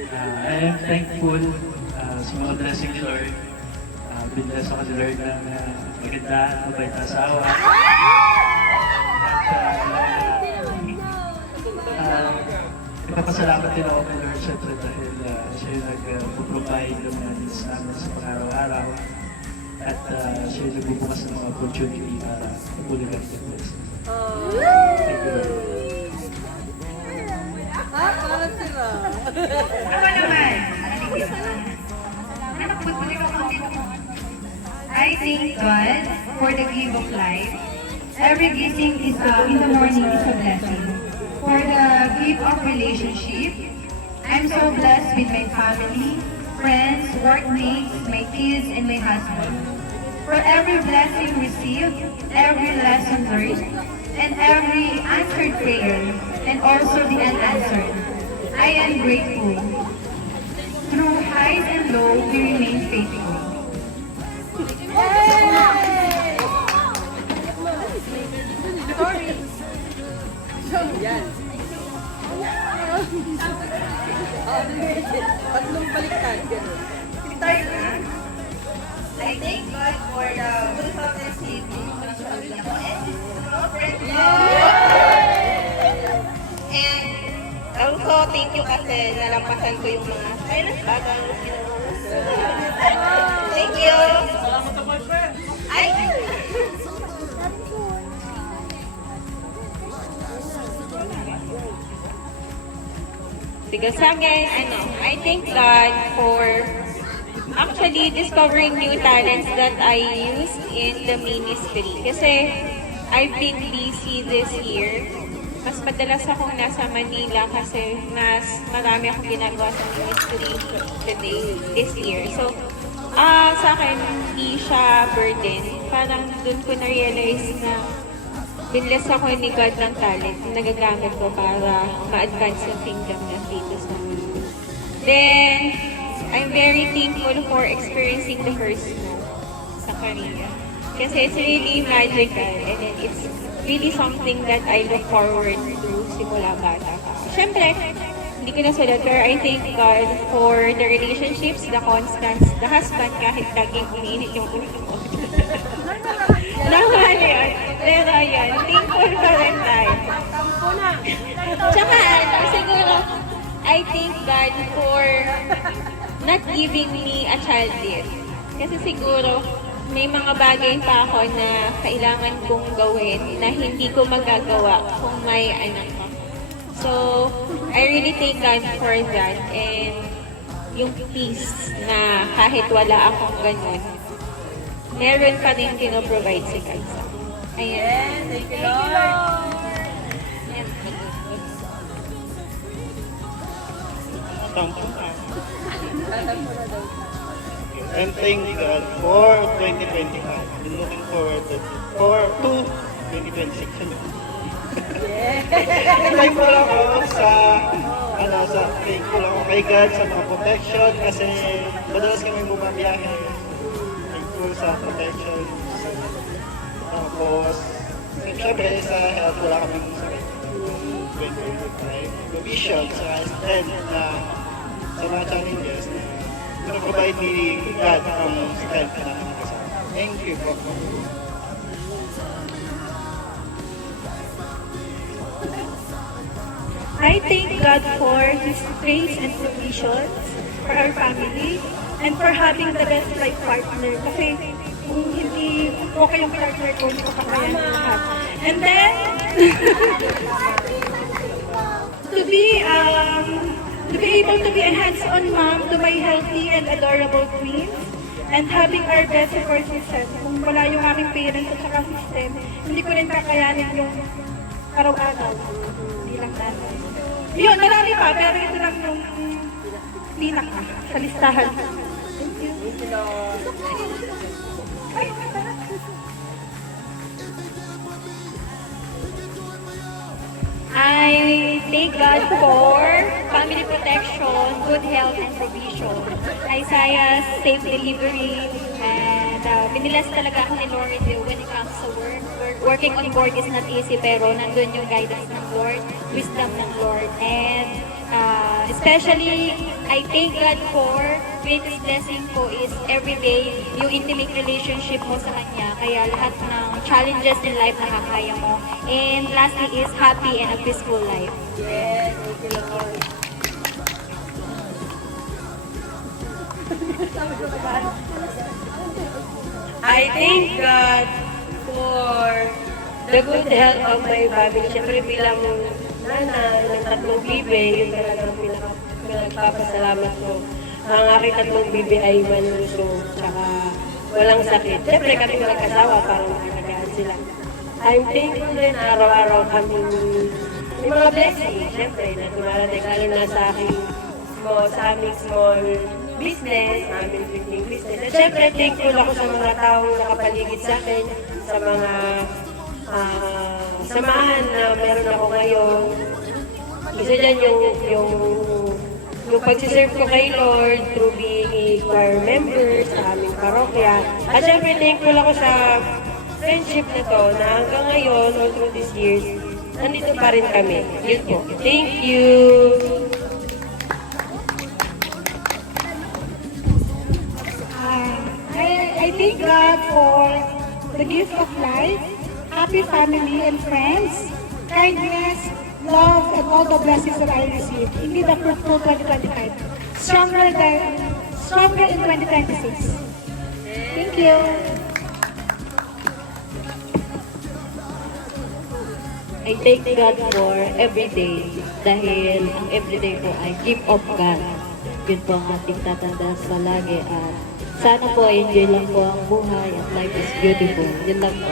I am thankful sa mga blessing ni Lord. Binless ako ni Lord ng maganda, mabait na asawa. At ipapasalamat din ako kay Lord syempre dahil siya yung nag-provide ng mga needs namin sa pang-araw-araw. At siya yung nagbubukas ng mga opportunity para mapuligan ng blessing. Thank you, Lord. Ako naman. I thank God for the gift of life. Every gising is in the morning is a blessing. For the gift of relationship, I'm so blessed with my family, friends, workmates, my kids, and my husband. For every blessing received, every lesson learned, and every answered prayer, and also the unanswered, I am grateful. Through highs and lows, we remain faithful. Yan. Tatlong baliktad. Start na. I thank God for the good health and safety and also thank you kasi nalampasan ko yung mga bagang thank you. Ay! Sige, sa akin, I thank God for actually discovering new talents that I use in the ministry. Kasi I've been busy this year. Mas madalas akong nasa Manila kasi mas marami akong ginagawa sa ministry this year. So, sa akin, hindi siya burden. Parang dun ko na-realize na binless ako ni God ng talent na nagagamit ko para ma-advance yung kingdom ng dito sa amin. Then, I'm very thankful for experiencing the first snow sa Korea. Kasi it's really magical and then it's really something that I look forward to simula bata pa. Siyempre, hindi ko nasunod, pero I thank God for the relationships, the constants, the husband kahit laging umiinit yung ulo ko. Normal yun. Pero yun, thankful pa rin tayo. Tsaka siguro, I thank God for not giving me a child yet. Kasi siguro, may mga bagay pa ako na kailangan kong gawin na hindi ko magagawa kung may anak ko. So, I really thank God for that and yung peace na kahit wala akong ganun, meron pa rin pinoprovide si God sa akin. Ayan. Thank you, Lord. And thank God for 2025. I'm looking forward to 2026. Thankful ako thankful ako kay God sa mga protection kasi madalas kami bumabiyahe. Thankful sa protection. Tapos, siyempre sa health wala kaming sakit. 2025. Provision sa strength na sa mga challenges na provide ni God ang strength na namin kasama. Thank you po. I thank God for His grace and provisions for our family and for having the best life partner. Kasi kung hindi okay yung partner ko, hindi ko kakayanin lahat. And then, to be able to be a hands-on mom to my healthy and adorable twins and having our best support system. Kung wala yung aming parents at saka system, hindi ko rin kakayanin yung araw-araw. Hindi lang nanay. Yun, marami pa, pero ito lang yung pinaka sa listahan. Thank you. I thank God for family protection, good health, and provision. Isaiah's safe delivery, and binilas talaga ako ni Lord when it comes to work. Working on board is not easy, pero nandun yung guidance ng Lord, wisdom ng Lord, and Especially, I thank God for greatest blessing ko is everyday yung intimate relationship mo sa Kanya. Kaya lahat ng challenges in life nakakaya mo. And lastly is happy and a peaceful life. Yes, thank you, Lord. I thank God for the good health of my family. Siyempre bilang nanay ng tatlong bibe, yung talagang pinagpapasalamat ko. Ang aking tatlong bibe ay malusog, tsaka walang sakit. Siyempre kami magkasawa para makalagaan sila. I'm thankful din araw-araw kami may mga blessings. Siyempre, na tumarating lalo na sa aking sa aming small business, aming printing business. At syempre, thankful ako sa mga taong nakapaligid sa akin, sa mga samahan na meron ako ngayon. Isa dyan yung pagsiserve ko kay Lord through being a choir member sa aming parokya. At syempre, thankful ako sa friendship na to na hanggang ngayon, all through these years, nandito pa rin kami. Yun po. Thank you! I thank God for the gift of life, happy family and friends, kindness, love, and all the blessings that I received. Indeed, the fruitful 2025. Stronger in 2026. Thank you. I thank God for everyday dahil ang everyday po ay gift of God. Yun po ang ating tatandaan palagi at sana po enjoy lang po ang buhay at life is beautiful. Yun lang po.